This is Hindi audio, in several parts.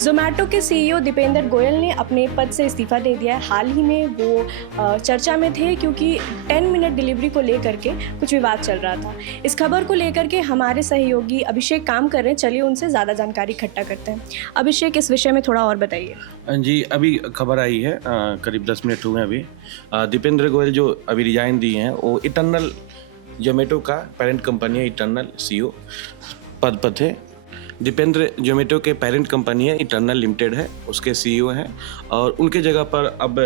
ज़ोमैटो के सीईओ दीपेंद्र गोयल ने अपने पद से इस्तीफ़ा दे दिया है। हाल ही में वो चर्चा में थे क्योंकि 10 मिनट डिलीवरी को लेकर के कुछ विवाद चल रहा था। इस खबर को लेकर के हमारे सहयोगी अभिषेक काम कर रहे हैं। चलिए उनसे ज़्यादा जानकारी इकट्ठा करते हैं। अभिषेक, इस विषय में थोड़ा और बताइए। जी, अभी खबर आई है, करीब 10 मिनट हुए हैं अभी। दीपेंद्र गोयल जो अभी रिजाइन दिए हैं, वो इटर्नल ज़ोमैटो का पेरेंट कंपनी है, इटर्नल सीईओ पद पर थे। दीपेंद्र ज़ोमैटो के पेरेंट कंपनी है, इटर्नल लिमिटेड है, उसके सीईओ हैं। और उनके जगह पर अब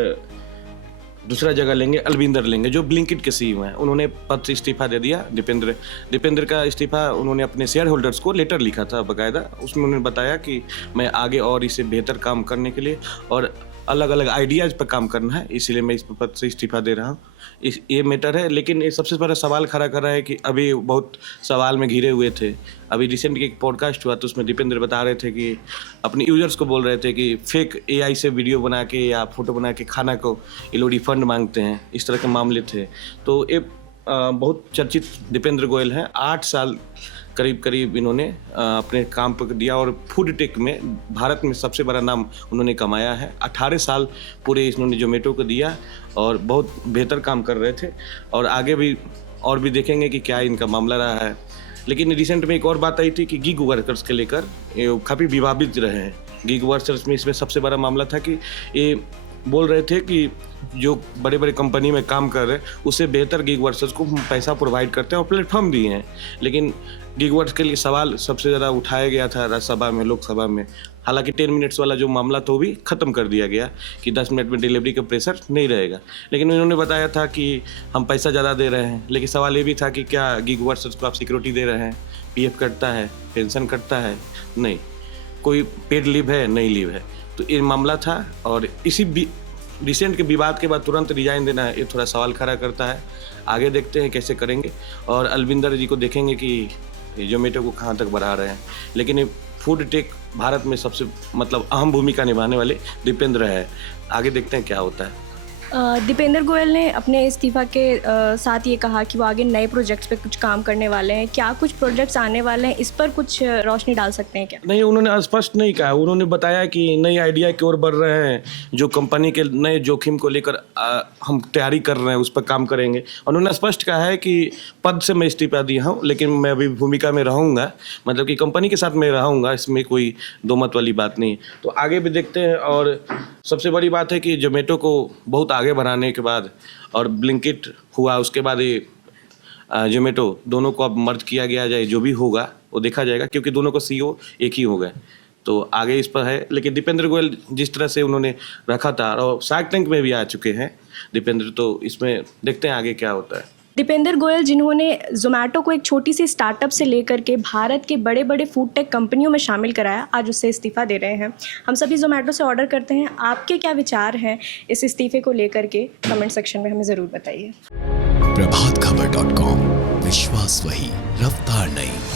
दूसरा जगह लेंगे, अलविंदर लेंगे, जो ब्लिंकिट के सीईओ हैं। उन्होंने पद से इस्तीफा दे दिया। दीपेंद्र का इस्तीफा उन्होंने अपने शेयर होल्डर्स को लेटर लिखा था बाकायदा। उसमें उन्होंने बताया कि मैं आगे और इसे बेहतर काम करने के लिए और अलग अलग आइडियाज़ पर काम करना है, इसलिए मैं इस पद से इस्तीफा दे रहा हूँ। ये मैटर है। लेकिन ये सबसे बड़ा सवाल खड़ा कर रहा है कि अभी बहुत सवाल में घिरे हुए थे। अभी रिसेंट एक पॉडकास्ट हुआ तो उसमें दीपेंद्र बता रहे थे कि अपने यूजर्स को बोल रहे थे कि फेक एआई से वीडियो बना के या फोटो बना के खाना को ये लोग रिफंड मांगते हैं। इस तरह के मामले थे। तो ये बहुत चर्चित दीपेंद्र गोयल हैं। 8 साल करीब इन्होंने अपने काम पर दिया और फूड टेक में भारत में सबसे बड़ा नाम उन्होंने कमाया है। 18 साल पूरे इन्होंने ज़ोमैटो को दिया और बहुत बेहतर काम कर रहे थे। और आगे भी और भी देखेंगे कि क्या इनका मामला रहा है। लेकिन रिसेंट में एक और बात आई थी कि गिग वर्कर्स के लेकर ये काफ़ी विवादित रहे हैं। गिग वर्कर्स में इसमें सबसे बड़ा मामला था कि ये बोल रहे थे कि जो बड़े बड़े कंपनी में काम कर रहे हैं उससे बेहतर गिग वर्कर्स को पैसा प्रोवाइड करते हैं और प्लेटफॉर्म दिए हैं। लेकिन गिग वर्कर्स के लिए सवाल सबसे ज़्यादा उठाया गया था राज्यसभा में, लोकसभा में। हालांकि 10 मिनट्स वाला जो मामला तो भी ख़त्म कर दिया गया कि 10 मिनट में डिलीवरी का प्रेशर नहीं रहेगा। लेकिन उन्होंने बताया था कि हम पैसा ज़्यादा दे रहे हैं। लेकिन सवाल ये भी था कि क्या गिग वर्कर्स को आप सिक्योरिटी दे रहे हैं? पीएफ कटता है, पेंशन कटता है? नहीं। कोई पेड लीव है? नहीं लीव है। तो ये मामला था और इसी रिसेंट के विवाद के बाद तुरंत रिजाइन देना है, ये थोड़ा सवाल खड़ा करता है। आगे देखते हैं कैसे करेंगे और अलविंदर जी को देखेंगे कि ज़ोमैटो को कहाँ तक बढ़ा रहे हैं। लेकिन ये फूड टेक भारत में सबसे अहम भूमिका निभाने वाले दीपेंद्र है। आगे देखते हैं क्या होता है। दीपेंद्र गोयल ने अपने इस्तीफ़ा के साथ ये कहा कि वो आगे नए प्रोजेक्ट्स पे कुछ काम करने वाले हैं। क्या कुछ प्रोजेक्ट्स आने वाले हैं, इस पर कुछ रोशनी डाल सकते हैं क्या? नहीं, उन्होंने स्पष्ट नहीं कहा। उन्होंने बताया कि नई आइडिया की ओर बढ़ रहे हैं, जो कंपनी के नए जोखिम को लेकर हम तैयारी कर रहे हैं, उस पर काम करेंगे। उन्होंने स्पष्ट कहा है कि पद से मैं इस्तीफा दिया हूँ, लेकिन मैं अभी भूमिका में रहूँगा, मतलब कि कंपनी के साथ मैं रहूँगा, इसमें कोई दो मत वाली बात नहीं। तो आगे भी देखते हैं। और सबसे बड़ी बात है कि ज़ोमैटो को बहुत आगे बढ़ाने के बाद और ब्लिंकिट हुआ, उसके बाद ये ज़ोमैटो, दोनों को अब मर्ज किया गया जाए। जो भी होगा वो देखा जाएगा, क्योंकि दोनों को सीईओ एक ही हो गए। तो आगे इस पर है। लेकिन दीपेंद्र गोयल जिस तरह से उन्होंने रखा था, और शार्क टैंक में भी आ चुके हैं दीपेंद्र, तो इसमें देखते हैं आगे क्या होता है। दीपेंद्र गोयल, जिन्होंने ज़ोमैटो को एक छोटी सी स्टार्टअप से लेकर के भारत के बड़े बड़े फूड टेक कंपनियों में शामिल कराया, आज उससे इस्तीफ़ा दे रहे हैं। हम सभी ज़ोमैटो से ऑर्डर करते हैं। आपके क्या विचार हैं इस इस्तीफ़े को लेकर के? कमेंट सेक्शन में हमें ज़रूर बताइए। प्रभातखबर.com, विश्वास वही, रफ्तार नहीं।